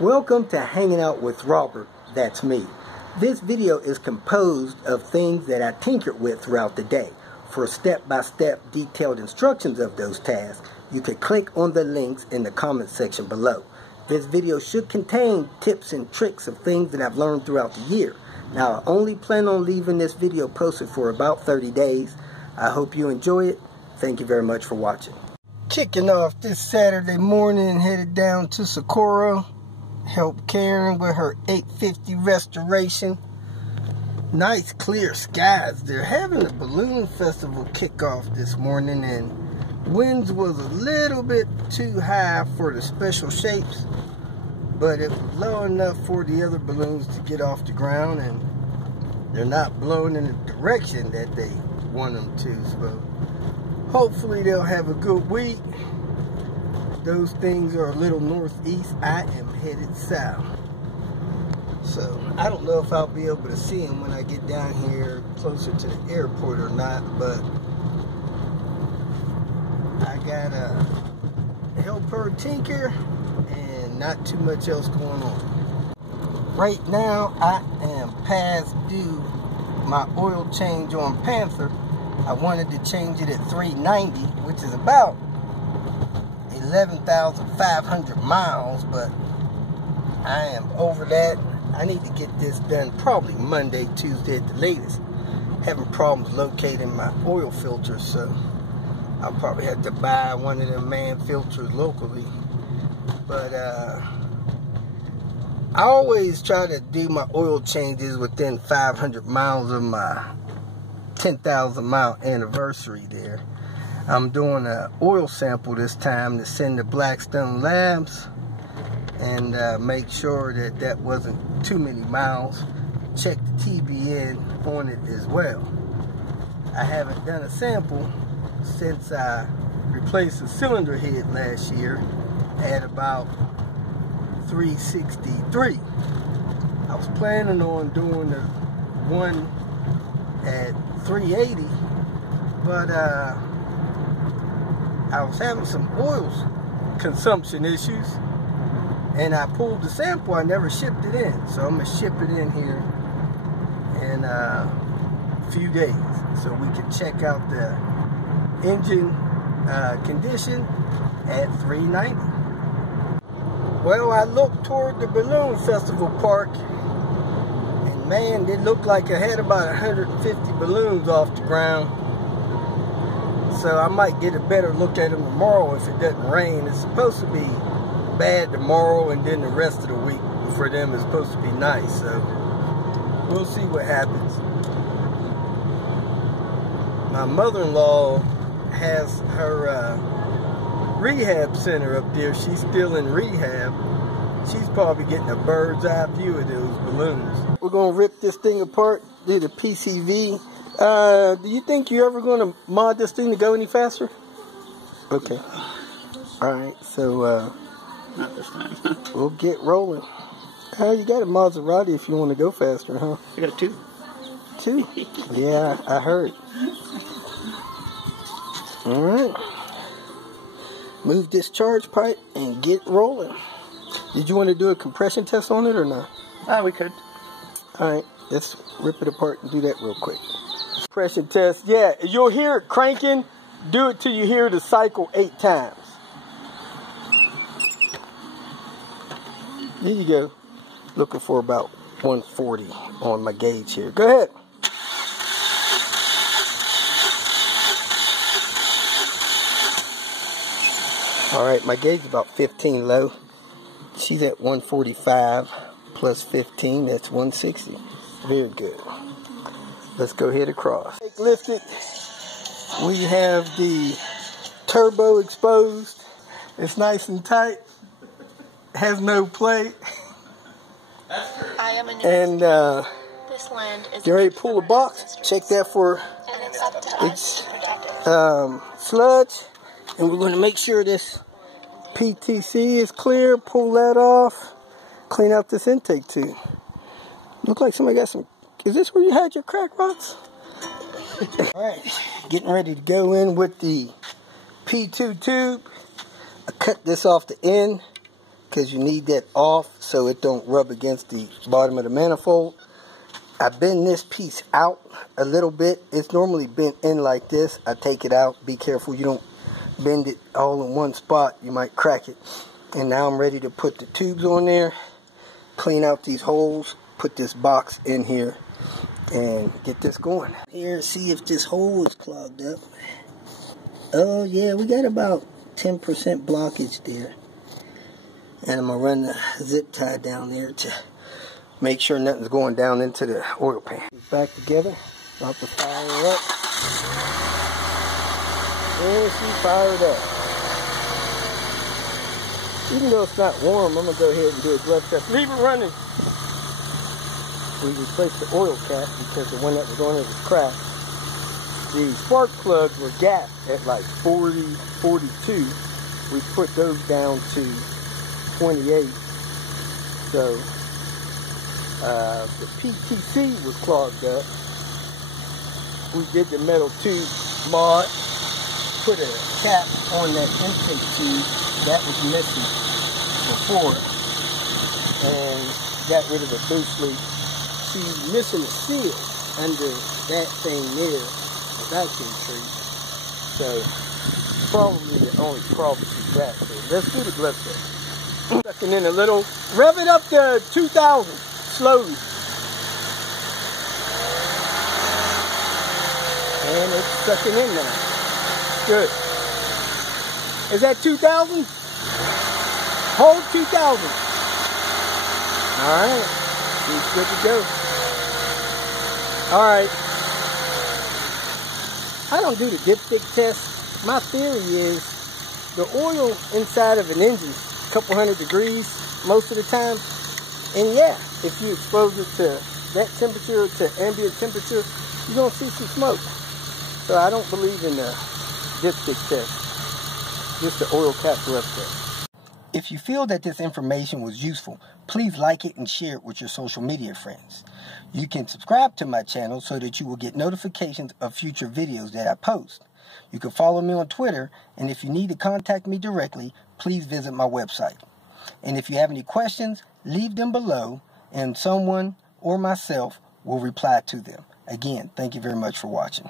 Welcome to Hanging Out with Robert, that's me. This video is composed of things that I tinkered with throughout the day. For step-by-step detailed instructions of those tasks, you can click on the links in the comment section below. This video should contain tips and tricks of things that I've learned throughout the year. Now, I only plan on leaving this video posted for about 30 days. I hope you enjoy it. Thank you very much for watching. Kicking off this Saturday morning, headed down to Socorro. Help Karen with her 850 restoration. Nice clear skies. They're having a balloon festival kickoff this morning, and winds was a little bit too high for the special shapes, but it was low enough for the other balloons to get off the ground, and they're not blowing in the direction that they want them to. So hopefully they'll have a good week. Those things are a little northeast. I am headed south. So I don't know if I'll be able to see them when I get down here closer to the airport or not, but I gotta help her tinker and not too much else going on. Right now I am past due my oil change on Panther. I wanted to change it at 390, which is about 11,500 miles, but I am over that. I need to get this done probably Monday, Tuesday at the latest. Having problems locating my oil filters, so I'll probably have to buy one of them man filters locally. But I always try to do my oil changes within 500 miles of my 10,000 mile anniversary there. I'm doing an oil sample this time to send to Blackstone Labs and make sure that that wasn't too many miles. Check the TBN on it as well. I haven't done a sample since I replaced the cylinder head last year at about 363. I was planning on doing the one at 380, but I was having some oil consumption issues, and I pulled the sample. I never shipped it in, so I'm gonna ship it in here in a few days so we can check out the engine condition at 390. Well, I looked toward the balloon festival park, and man, it looked like I had about 150 balloons off the ground. So I might get a better look at them tomorrow if it doesn't rain. It's supposed to be bad tomorrow, and then the rest of the week for them is supposed to be nice. So we'll see what happens. My mother-in-law has her rehab center up there. She's still in rehab. She's probably getting a bird's eye view of those balloons. We're gonna rip this thing apart, do the PCV. Do you think you're ever going to mod this thing to go any faster? Okay. Alright, so not this time. We'll get rolling. You got a Maserati if you want to go faster, huh? I got a 2. 2? Yeah, I heard. Alright. Move this charge pipe and get rolling. Did you want to do a compression test on it or not? We could. Alright, let's rip it apart and do that real quick. Compression test. Yeah, you'll hear it cranking. Do it till you hear the cycle 8 times. There you go. Looking for about 140 on my gauge here. Go ahead. Alright, my gauge is about 15 low. She's at 145 plus 15, that's 160. Very good. Let's go ahead across. Lift it. We have the turbo exposed. It's nice and tight. Has no plate. And this land is you ready to pull the box? Check that for its sludge. And we're going to make sure this PTC is clear. Pull that off. Clean out this intake tube. Look like somebody got some. Is this where you had your crack rocks? Alright, getting ready to go in with the P2 tube. I cut this off the end because you need that off so it don't rub against the bottom of the manifold. I bend this piece out a little bit. It's normally bent in like this. I take it out. Be careful you don't bend it all in one spot. You might crack it. And now I'm ready to put the tubes on there, clean out these holes, put this box in here, and get this going. Here, see if this hole is clogged up. Oh yeah, we got about 10% blockage there. And I'm going to run the zip tie down there to make sure nothing's going down into the oil pan. Back together, about to fire up. There she fired up. Even though it's not warm, I'm going to go ahead and do a glove test. Leave it running. We replaced the oil cap because the one that was on it was cracked. The spark plugs were gapped at like 40, 42. We put those down to 28. So the PTC was clogged up. We did the metal tube mod, put a cap on that intake tube that was missing before, and got rid of the boost leak. See, missing a seal under that thing there, the vacuum tree. So probably the only problem is that. So let's do the glove test. Sucking in a little. Rev it up to 2,000 slowly. And it's sucking in now. Good. Is that 2,000? Hold 2,000. Alright. It's good to go. Alright. I don't do the dipstick test. My theory is the oil inside of an engine, a couple hundred degrees most of the time. And yeah, if you expose it to that temperature, to ambient temperature, you're going to see some smoke. So I don't believe in the dipstick test. Just the oil cap glove test. If you feel that this information was useful, please like it and share it with your social media friends. You can subscribe to my channel so that you will get notifications of future videos that I post. You can follow me on Twitter, and if you need to contact me directly, please visit my website. And if you have any questions, leave them below, and someone or myself will reply to them. Again, thank you very much for watching.